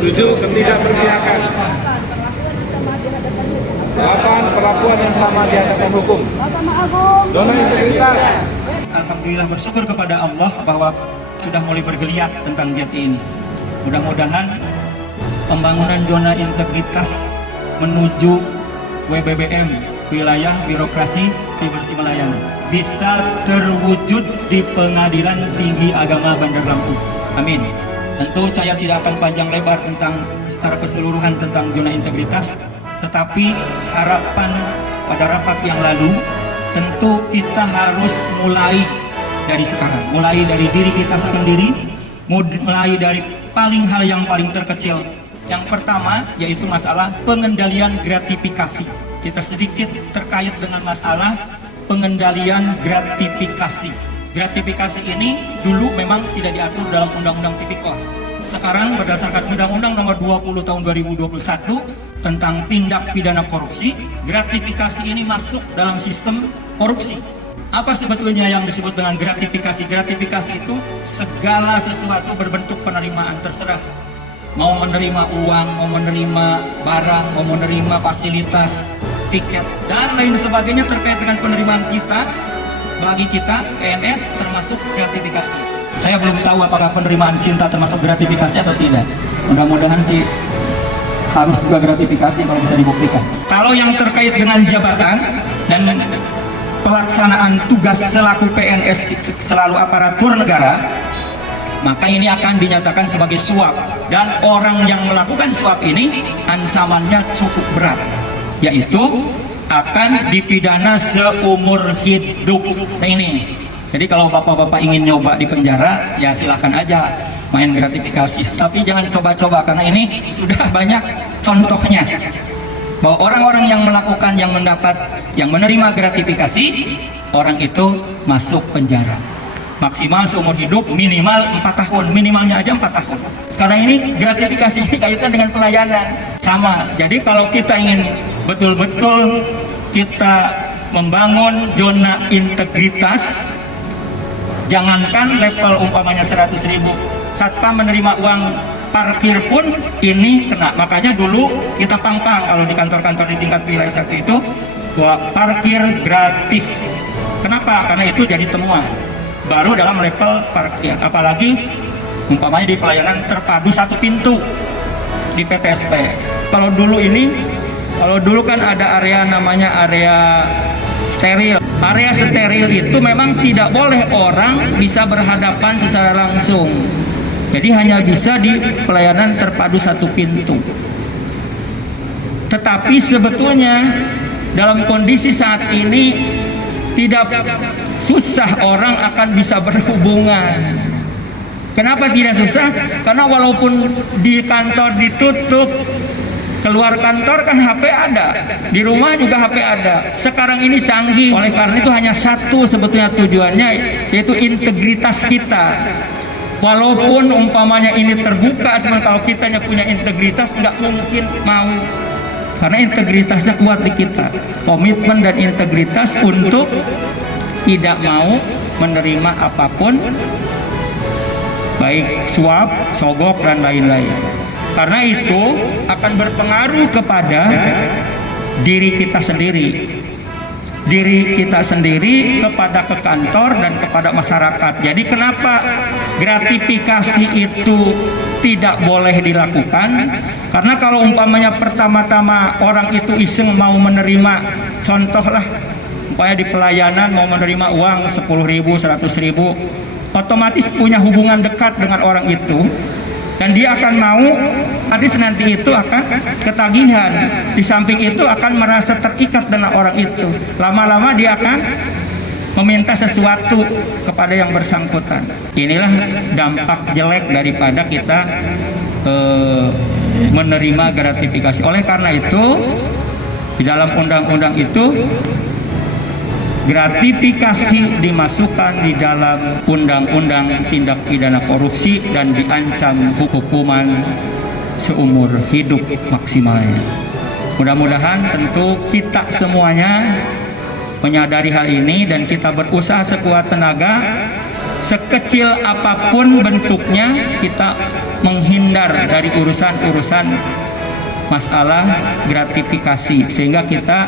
7. Ketidakberpihakan. 8. Perlakuan yang sama di hadapan hukum. Zona integritas. Alhamdulillah, bersyukur kepada Allah bahwa sudah mulai bergeliat tentang Jati ini. Mudah-mudahan pembangunan zona integritas menuju WBBM, wilayah birokrasi bersih melayani, bisa terwujud di Pengadilan Tinggi Agama Bandar Lampung. Amin. Tentu saya tidak akan panjang lebar tentang secara keseluruhan tentang zona integritas, tetapi harapan pada rapat yang lalu, tentu kita harus mulai dari sekarang, mulai dari diri kita sendiri, mulai dari hal yang paling terkecil. Yang pertama yaitu masalah pengendalian gratifikasi. Kita sedikit terkait dengan masalah pengendalian gratifikasi. Gratifikasi ini dulu memang tidak diatur dalam Undang-Undang Tipikor. Sekarang berdasarkan Undang-Undang Nomor 20 Tahun 2021 tentang tindak pidana korupsi, gratifikasi ini masuk dalam sistem korupsi. Apa sebetulnya yang disebut dengan gratifikasi? Gratifikasi itu segala sesuatu berbentuk penerimaan, terserah. Mau menerima uang, mau menerima barang, mau menerima fasilitas, tiket, dan lain sebagainya terkait dengan penerimaan kita, bagi kita, PNS, termasuk gratifikasi. Saya belum tahu apakah penerimaan cinta termasuk gratifikasi atau tidak. Mudah-mudahan sih harus juga gratifikasi kalau bisa dibuktikan. Kalau yang terkait dengan jabatan dan pelaksanaan tugas selaku PNS selalu aparatur negara, maka ini akan dinyatakan sebagai suap, dan orang yang melakukan suap ini ancamannya cukup berat, yaitu akan dipidana seumur hidup. Nah ini, jadi kalau bapak-bapak ingin nyoba di penjara, ya silahkan aja main gratifikasi, tapi jangan coba-coba, karena ini sudah banyak contohnya bahwa orang-orang yang melakukan, yang menerima gratifikasi, orang itu masuk penjara maksimal seumur hidup, minimal 4 tahun, minimalnya aja 4 tahun. Karena ini gratifikasi ini kaitan dengan pelayanan sama. Jadi kalau kita ingin betul-betul kita membangun zona integritas, jangankan level umpamanya 100.000, satpam menerima uang parkir pun ini kena. Makanya dulu kita pang-pang kalau di kantor-kantor di tingkat wilayah satu itu bahwa parkir gratis. Kenapa? Karena itu jadi temuan baru dalam level parkir, apalagi umpamanya di pelayanan terpadu satu pintu di PPSP. Kalau dulu kan ada area namanya area steril. Area steril itu memang tidak boleh orang bisa berhadapan secara langsung. Jadi hanya bisa di pelayanan terpadu satu pintu. Tetapi sebetulnya dalam kondisi saat ini tidak susah orang akan bisa berhubungan. Kenapa tidak susah? Karena walaupun di kantor ditutup, keluar kantor kan HP ada, di rumah juga HP ada. Sekarang ini canggih, oleh karena itu hanya satu sebetulnya tujuannya, yaitu integritas kita. Walaupun umpamanya ini terbuka, sebenarnya kalau kitanya punya integritas nggak mungkin mau, karena integritasnya kuat di kita, komitmen dan integritas untuk tidak mau menerima apapun, baik suap, sogok dan lain-lain. Karena itu akan berpengaruh kepada diri kita sendiri, kepada ke kantor dan kepada masyarakat. Jadi kenapa gratifikasi itu tidak boleh dilakukan? Karena kalau umpamanya pertama-tama orang itu iseng mau menerima, contohlah umpamanya di pelayanan mau menerima uang 10.000, 100.000, otomatis punya hubungan dekat dengan orang itu, dan dia akan mau, nanti itu akan ketagihan. Di samping itu akan merasa terikat dengan orang itu. Lama-lama dia akan meminta sesuatu kepada yang bersangkutan. Inilah dampak jelek daripada kita menerima gratifikasi. Oleh karena itu, di dalam undang-undang itu, gratifikasi dimasukkan di dalam undang-undang tindak pidana korupsi dan diancam hukuman seumur hidup maksimalnya. Mudah-mudahan tentu kita semuanya menyadari hal ini dan kita berusaha sekuat tenaga, sekecil apapun bentuknya kita menghindar dari urusan-urusan masalah gratifikasi, sehingga kita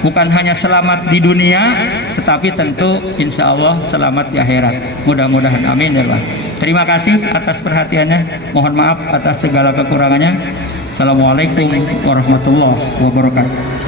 bukan hanya selamat di dunia tetapi tentu insya Allah selamat di akhirat. Mudah-mudahan, amin ya Allah. Terima kasih atas perhatiannya, mohon maaf atas segala kekurangannya. Assalamualaikum warahmatullahi wabarakatuh.